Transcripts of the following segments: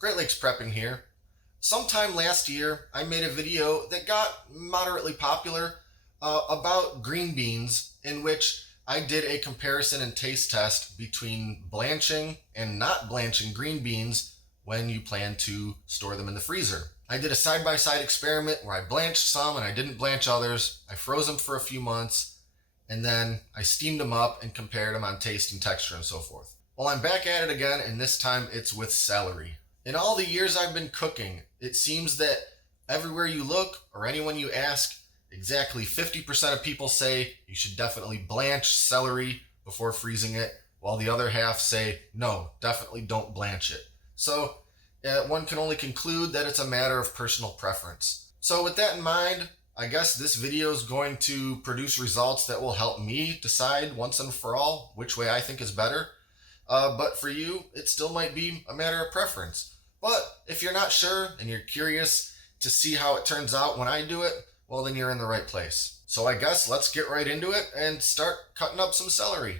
Great Lakes Prepping here. Sometime last year, I made a video that got moderately popular about green beans, in which I did a comparison and taste test between blanching and not blanching green beans when you plan to store them in the freezer. I did a side-by-side experiment where I blanched some and I didn't blanch others. I froze them for a few months, and then I steamed them up and compared them on taste and texture and so forth. Well, I'm back at it again, and this time it's with celery. In all the years I've been cooking, it seems that everywhere you look or anyone you ask, exactly 50% of people say you should definitely blanch celery before freezing it, while the other half say, no, definitely don't blanch it. So one can only conclude that it's a matter of personal preference. So with that in mind, I guess this video is going to produce results that will help me decide once and for all which way I think is better. But for you, it still might be a matter of preference. But if you're not sure and you're curious to see how it turns out when I do it, well, then you're in the right place. So I guess let's get right into it and start cutting up some celery.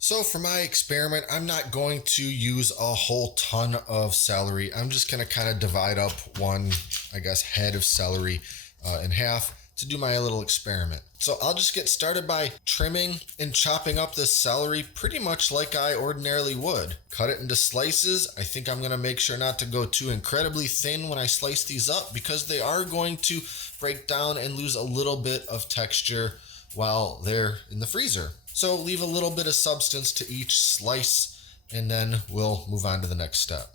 So for my experiment, I'm not going to use a whole ton of celery. I'm just going to kind of divide up one, I guess, head of celery in half to do my little experiment. So I'll just get started by trimming and chopping up this celery pretty much like I ordinarily would. Cut it into slices. I think I'm going to make sure not to go too incredibly thin when I slice these up, because they are going to break down and lose a little bit of texture while they're in the freezer. So leave a little bit of substance to each slice, and then we'll move on to the next step.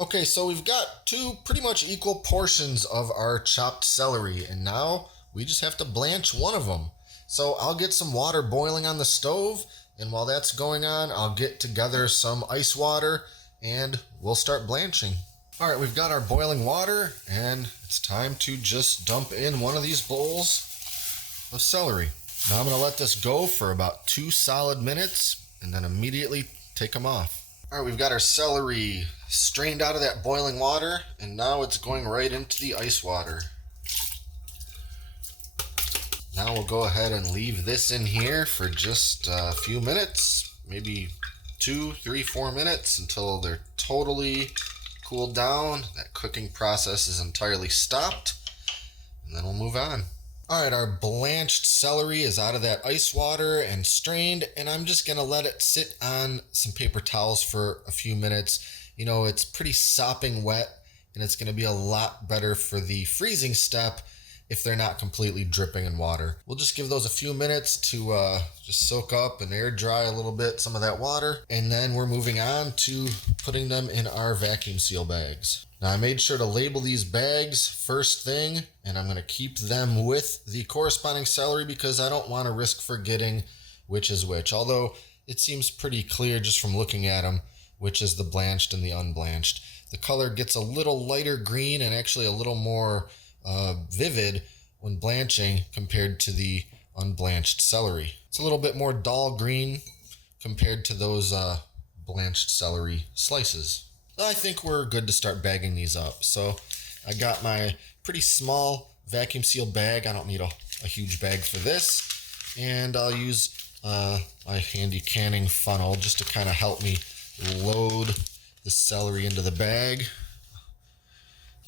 Okay, so we've got two pretty much equal portions of our chopped celery, and now we just have to blanch one of them. So I'll get some water boiling on the stove, and while that's going on, I'll get together some ice water and we'll start blanching. All right, we've got our boiling water, and it's time to just dump in one of these bowls of celery. Now I'm going to let this go for about 2 solid minutes and then immediately take them off. All right, we've got our celery strained out of that boiling water, and now it's going right into the ice water. Now we'll go ahead and leave this in here for just a few minutes, maybe 2, 3, 4 minutes, until they're totally cooled down. That cooking process is entirely stopped, and then we'll move on. All right, our blanched celery is out of that ice water and strained, and I'm just gonna let it sit on some paper towels for a few minutes. You know, it's pretty sopping wet, and it's gonna be a lot better for the freezing step if they're not completely dripping in water. We'll just give those a few minutes to just soak up and air dry a little bit, some of that water, and then we're moving on to putting them in our vacuum seal bags. Now I made sure to label these bags first thing, and I'm going to keep them with the corresponding celery because I don't want to risk forgetting which is which. Although it seems pretty clear just from looking at them which is the blanched and the unblanched. The color gets a little lighter green and actually a little more vivid when blanching compared to the unblanched celery. It's a little bit more dull green compared to those blanched celery slices. I think we're good to start bagging these up. So I got my pretty small vacuum seal bag. I don't need a huge bag for this. And I'll use my handy canning funnel just to kind of help me load the celery into the bag.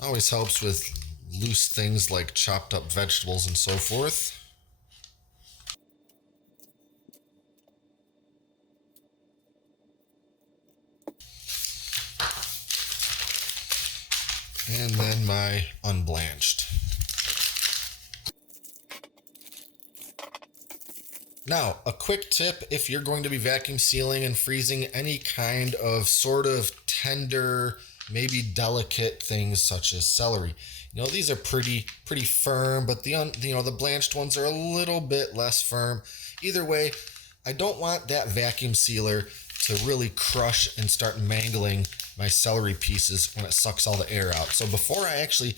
Always helps with loose things like chopped up vegetables and so forth. And then my unblanched. Now, a quick tip if you're going to be vacuum sealing and freezing any kind of sort of tender, maybe delicate things such as celery. You know, these are pretty firm, but the blanched ones are a little bit less firm. Either way, I don't want that vacuum sealer to really crush and start mangling my celery pieces when it sucks all the air out. So before I actually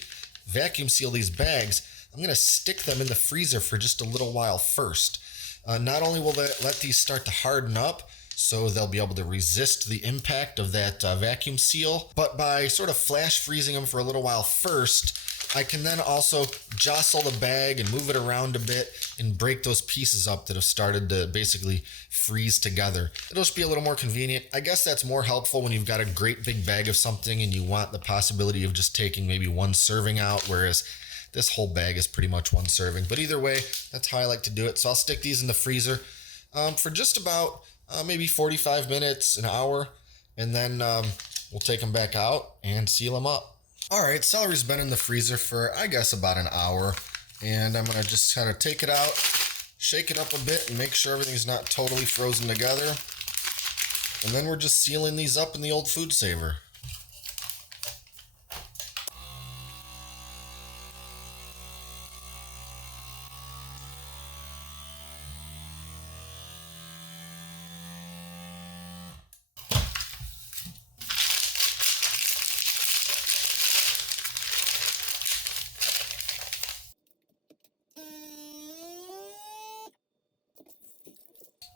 vacuum seal these bags, I'm going to stick them in the freezer for just a little while first. Not only will that let these start to harden up, so they'll be able to resist the impact of that vacuum seal, but by sort of flash freezing them for a little while first, I can then also jostle the bag and move it around a bit and break those pieces up that have started to basically freeze together. It'll just be a little more convenient. I guess that's more helpful when you've got a great big bag of something and you want the possibility of just taking maybe one serving out, whereas this whole bag is pretty much one serving. But either way, that's how I like to do it. So I'll stick these in the freezer for just about maybe 45 minutes, an hour, and then we'll take them back out and seal them up. All right, celery's been in the freezer for, I guess, about an hour, and I'm gonna just kind of take it out, shake it up a bit, and make sure everything's not totally frozen together. And then we're just sealing these up in the old FoodSaver.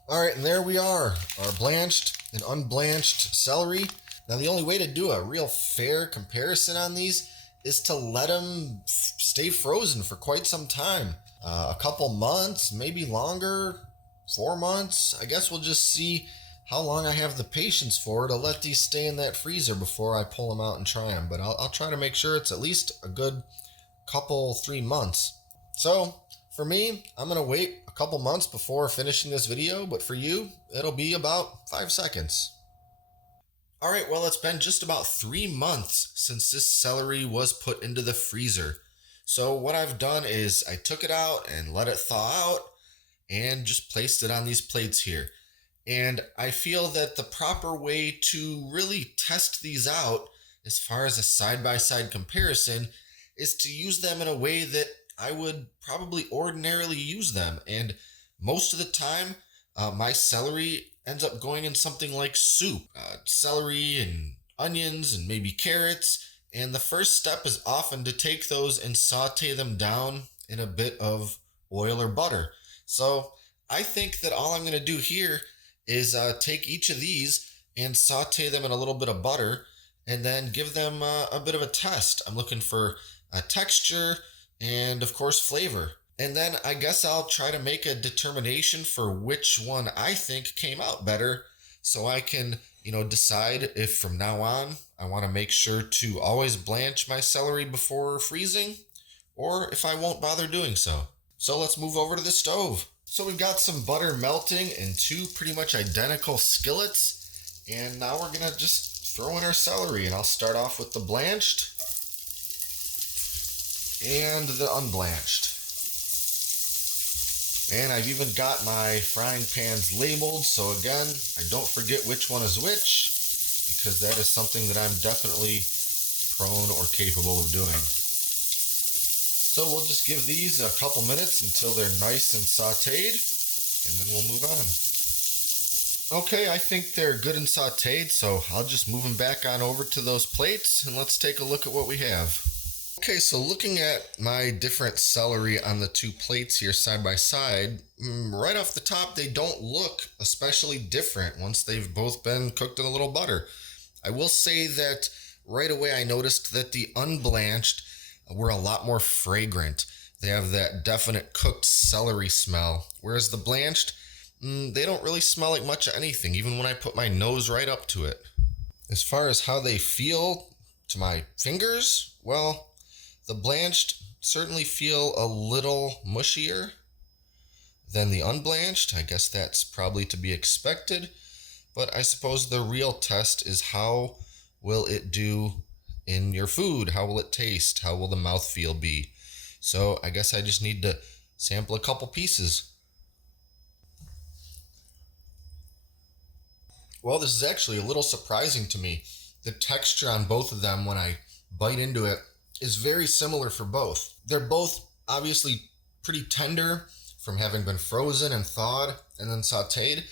All right, and there we are, our blanched and unblanched celery. Now, the only way to do a real fair comparison on these is to let them stay frozen for quite some time. A couple months, maybe longer, 4 months. I guess we'll just see how long I have the patience for to let these stay in that freezer before I pull them out and try them. But I'll try to make sure it's at least a good couple, 3 months. So for me, I'm gonna wait a couple months before finishing this video, but for you, it'll be about 5 seconds. All right, well, it's been just about 3 months since this celery was put into the freezer. So what I've done is I took it out and let it thaw out and just placed it on these plates here. And I feel that the proper way to really test these out as far as a side-by-side comparison is to use them in a way that I would probably ordinarily use them. And most of the time, my celery ends up going in something like soup, celery and onions and maybe carrots. And the first step is often to take those and saute them down in a bit of oil or butter. So I think that all I'm going to do here is take each of these and saute them in a little bit of butter and then give them a bit of a test. I'm looking for a texture and of course flavor. And then I guess I'll try to make a determination for which one I think came out better so I can, decide if from now on I want to make sure to always blanch my celery before freezing or if I won't bother doing so. So let's move over to the stove. So we've got some butter melting in 2 pretty much identical skillets. And now we're gonna just throw in our celery, and I'll start off with the blanched and the unblanched. And I've even got my frying pans labeled, so again, I don't forget which one is which, because that is something that I'm definitely prone or capable of doing. So we'll just give these a couple minutes until they're nice and sauteed, and then we'll move on. Okay, I think they're good and sauteed, so I'll just move them back on over to those plates, and let's take a look at what we have. Okay, so looking at my different celery on the 2 plates here side by side, right off the top, they don't look especially different once they've both been cooked in a little butter. I will say that right away I noticed that the unblanched were a lot more fragrant. They have that definite cooked celery smell, whereas the blanched, they don't really smell like much of anything, even when I put my nose right up to it. As far as how they feel to my fingers, well, the blanched certainly feel a little mushier than the unblanched. I guess that's probably to be expected, but I suppose the real test is how will it do in your food? How will it taste? How will the mouthfeel be? So I guess I just need to sample a couple pieces. Well, this is actually a little surprising to me. The texture on both of them when I bite into it is very similar for both. They're both obviously pretty tender from having been frozen and thawed and then sauteed,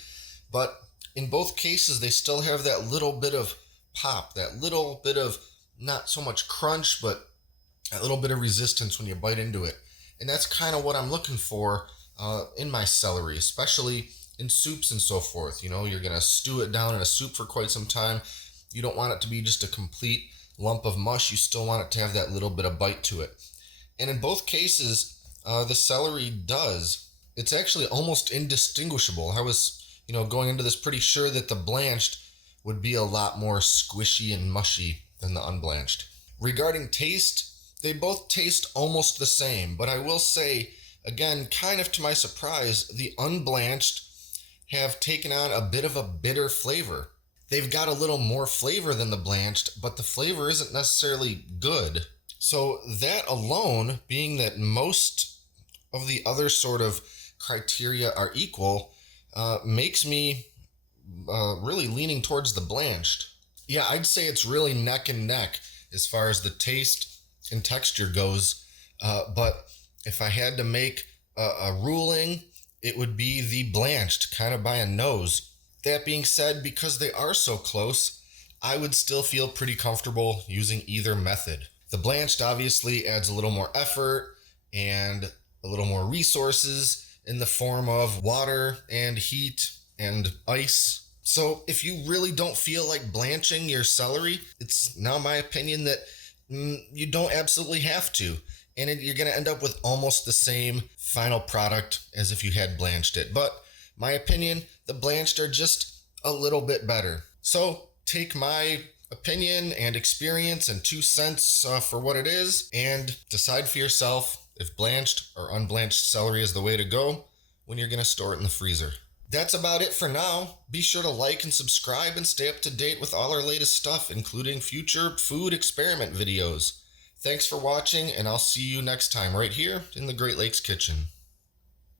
but in both cases they still have that little bit of pop, that little bit of not so much crunch, but a little bit of resistance when you bite into it. And that's kind of what I'm looking for in my celery, especially in soups and so forth. You're going to stew it down in a soup for quite some time. You don't want it to be just a complete lump of mush. You still want it to have that little bit of bite to it. And in both cases, the celery does. It's actually almost indistinguishable. I was, going into this pretty sure that the blanched would be a lot more squishy and mushy than the unblanched. Regarding taste, they both taste almost the same, but I will say, again, kind of to my surprise, the unblanched have taken on a bit of a bitter flavor. They've got a little more flavor than the blanched, but the flavor isn't necessarily good. So that alone, being that most of the other sort of criteria are equal, makes me really leaning towards the blanched. Yeah, I'd say it's really neck and neck as far as the taste and texture goes. But if I had to make a ruling, it would be the blanched, kind of by a nose. That being said, because they are so close, I would still feel pretty comfortable using either method. The blanched obviously adds a little more effort and a little more resources in the form of water and heat and ice. So if you really don't feel like blanching your celery, it's now my opinion that you don't absolutely have to. And you're going to end up with almost the same final product as if you had blanched it. But my opinion, the blanched are just a little bit better. So take my opinion and experience and 2 cents for what it is, and decide for yourself if blanched or unblanched celery is the way to go when you're going to store it in the freezer. That's about it for now. Be sure to like and subscribe and stay up to date with all our latest stuff, including future food experiment videos. Thanks for watching, and I'll see you next time right here in the Great Lakes Kitchen.